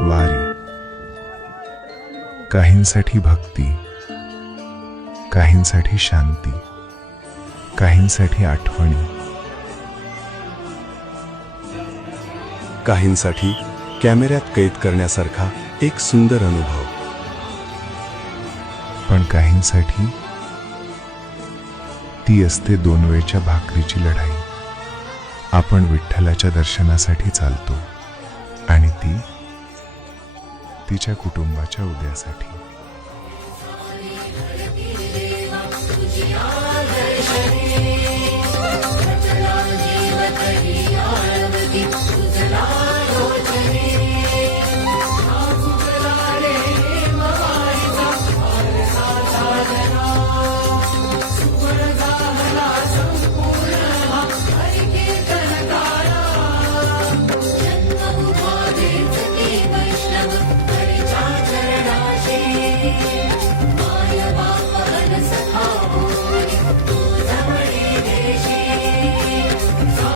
वारी, काहींसाठी भक्ती, काहींसाठी शांती, काहींसाठी आठवणी, काहींसाठी कॅमेऱ्यात कैद करण्यासारखा एक सुंदर अनुभव. पण काहींसाठी ती असते 2 वेळच्या भाकरीची लढाई. आपण विठ्ठलाच्या दर्शनासाठी चालतो आणि ती तिच्या कुटुंबाच्या उद्यासाठी. तुझी आदर्शनी